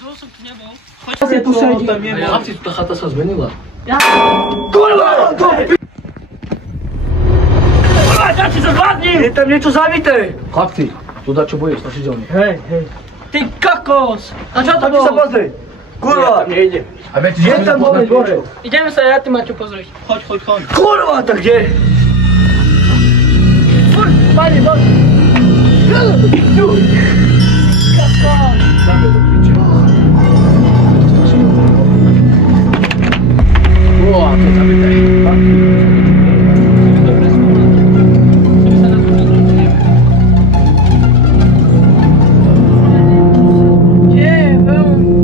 dlho som tu nebol. Choď sa tu sedí. Chlapci, tá chata sa zmenila. Kurva! Kurva, čo si sa zvládnil? Je tam niečo zavité. Chlapci, tu dá čo bude, strašidelný. Hej. Ty kokos! A čo to Poďte sa bolo? pozrieť. Kurva. Nejde. A veď Je tam boli gore. Ideme sa ja ty Maťo pozrieť. Choď. Kurva, tak kde? Pani, poď. Dáme do piče. Ó, to je zavité. Dobre, skúmať. Chceme sa na to pozrieť. Nie, veľmi.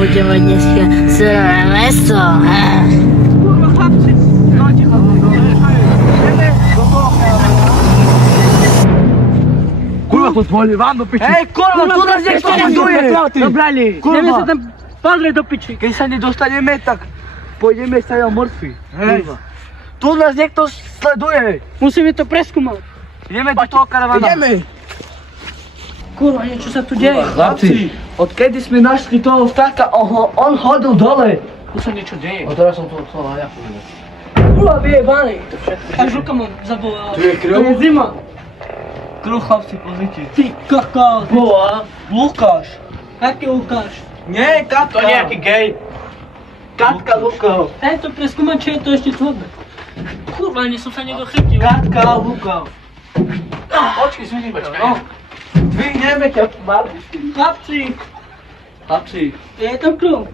Budeme dneska surové meso. Kurva, chlapci. No, ticho. Kurva, to tvojli vám do piči. Hej, kurva, tu nás niekto sleduje. Dobrali. Ideme sa tam pozrieť do piči. Keď sa nedostaneme, tak pôjdeme sa na mŕtvi. Hej. Tu nás niekto sleduje. Musíme to preskúmať. Ideme do toho karavana. Ideme. Kurva, niečo sa tu deje. Chlapci, odkedy sme našli toho vtáka, on hodil dole. Tu sa niečo deje. A teraz som to chcel aj ja povedať. Kurva, vyjebaný. Až ruka ma zabolala. Tu je krv? To je zima. Krv, chlapci, pozrite. Ty kokos. Bola, Lukáš. Aký Lukáš? Nie, Katka. To nejaký gej. Katka, Lukáš. Hej, to preskúmať, či je to ešte tvoje. Kurva, ani som sa nedochytil. Katka, Lukáš. Počkej, zvini, počkaj. Dvihneme ťa, Martin. Chlapci, Chlapci. je tam krv.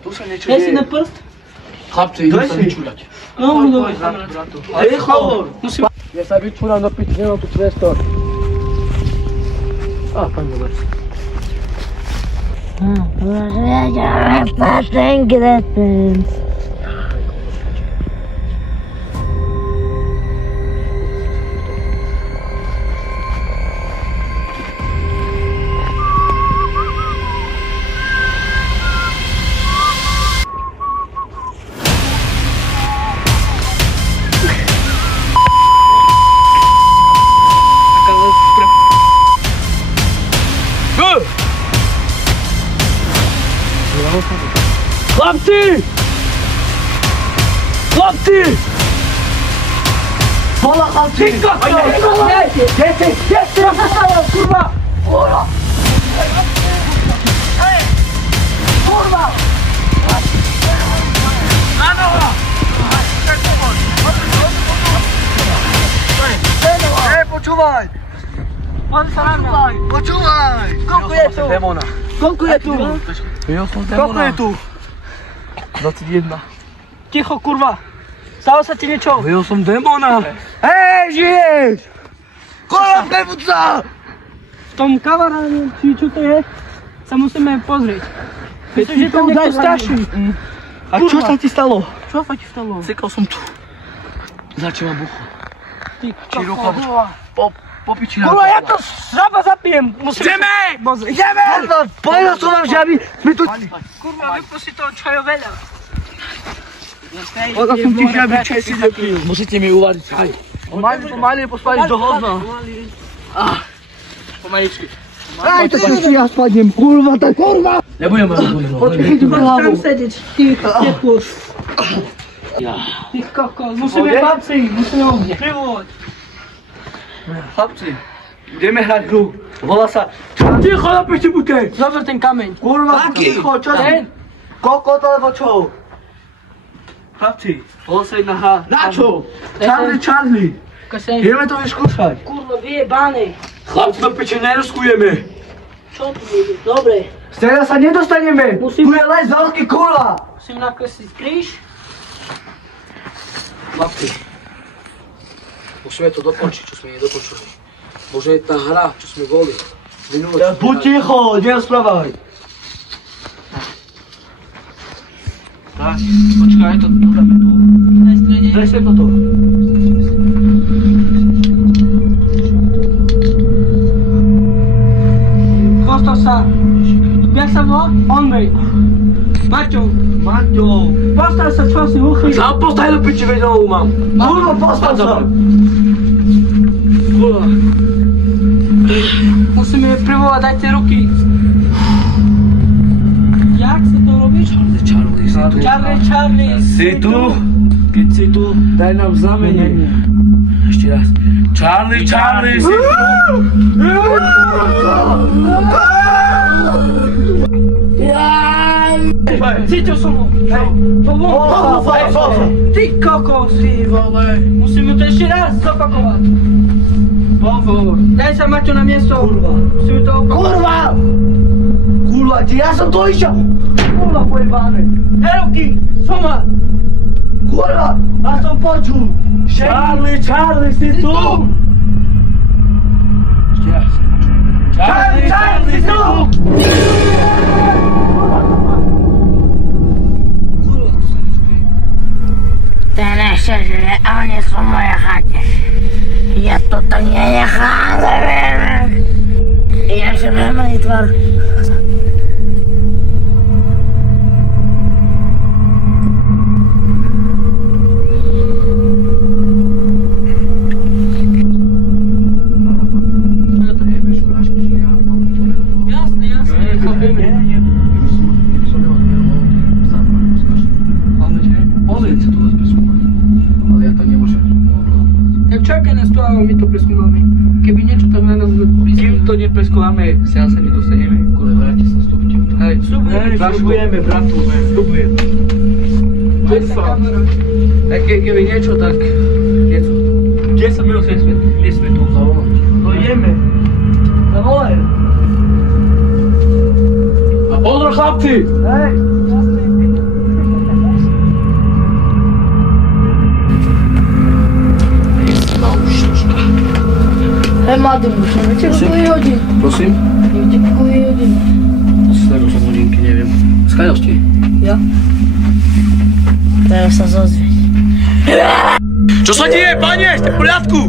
Tu sa niečo Daj si deje. na prst. Chlapci, idem sa vyčúľať. No, dobre, kamarát. Rýchlo. Musím... Ja sa vyčúľam do piči, nemám tu priestor. Pán dobre. Ten greten. Chlapci! Chlapci! Vola, chlapci! Ty kokos! Dejte! Kurva! Kurva! Kurva! Áno! Počúvaj! On sa na mňa. Počúvaj! Koľko je tu? Koľko je tu? Koľko je tu? 21. Ticho, kurva. Stalo sa ti niečo? Videl som démona. Hej, žiješ! Kurva, prebuď sa! V tom kavaráne, či čo to je, sa musíme pozrieť. Myslím, že tam niekto straší. A čo sa ti stalo? Čo sa ti stalo? Cykal som tu. Začíma bucho. Ty Či ruka. Po piči. Kurva, ja to žaba zapijem. Ideme! Ideme! Povedal som vám, že aby sme tu... Kurva, vypusti toho čajo veľa. Povedal som ti, že aby čaj si nepijú. Musíte mi uvariť čaj. Pomaly pospališ do hovna. Pomaličky. Aj, to si ja spadnem, kurva, tak kurva! Nebudem mať hovno. Počkej, tu Tam hlavu. sedieť, ty nepôš. Ty kokos, musíme chlapci, musíme ho privolať. Chlapci, ideme hrať hru. Volá sa... Ticho, napište buďte! Zober ten kameň. Kurva, ticho, čo si? Kokot alebo čo? Chlapci, volá sa jedna hra. Na čo? Charlie. Ideme to vyskúšať. Kurva, vyjebané. Chlapci, do piče, neriskujeme. Čo tu bude? Dobre. Stejna sa nedostaneme. Tu je les veľký, kurva. Musím nakresliť kríž. Chlapci, musíme to dokončiť, čo sme nedokončili. Možno je tá hra, čo sme boli. Buď ticho, nerozprávaj. Tak, počkaj, to dáme tu. Na strede. Daj sem toto. Postav sa. Jak sa volá? Onmej. Maťo. Postav sa, čo si uchy. Sám postav do piči, veď novú mám. Kurva, postav sa. Kurva. Musíme privolať, dajte ruky. Jak sa to robí? Charlie. Si tu? Keď si tu, daj nám znamenie. Ešte raz. Charlie, si tu? Cítil som ho. Ty kokos. Musíme to ešte raz zopakovať. Daj sa Maťo na miesto. Musíme to opakovať. Kurva, ja som to išiel. Kurva, pojebané. Ruky. Soma. Kurva, ja som počul. Charlie, si tu? Ešte raz. Charlie, si tu? To je nešťastie, a oni sú v mojej chate. Ja to tak nenechám, ja som hemný tvar. My to preskúmame. Keby niečo tam na nás písali. Kým to nepreskúmame, sa nedostaneme. Kule, vráti sa, stopte. Hej, sľubujeme, bratu, sľubujeme. Aj tá kamera. Keby niečo, tak... Niečo. 10 minút nesme tu zavolať. No ideme. Zavolaj. A pozor, chlapci! Hej. Hej, mladý muž, neviete, koľko je hodín? Prosím? Neviete, koľko je hodín? Sleduj som hodinky, neviem. Skáďal ste? Ja? Treba sa zozvieť. Čo sa deje, pane? Ste v poriadku?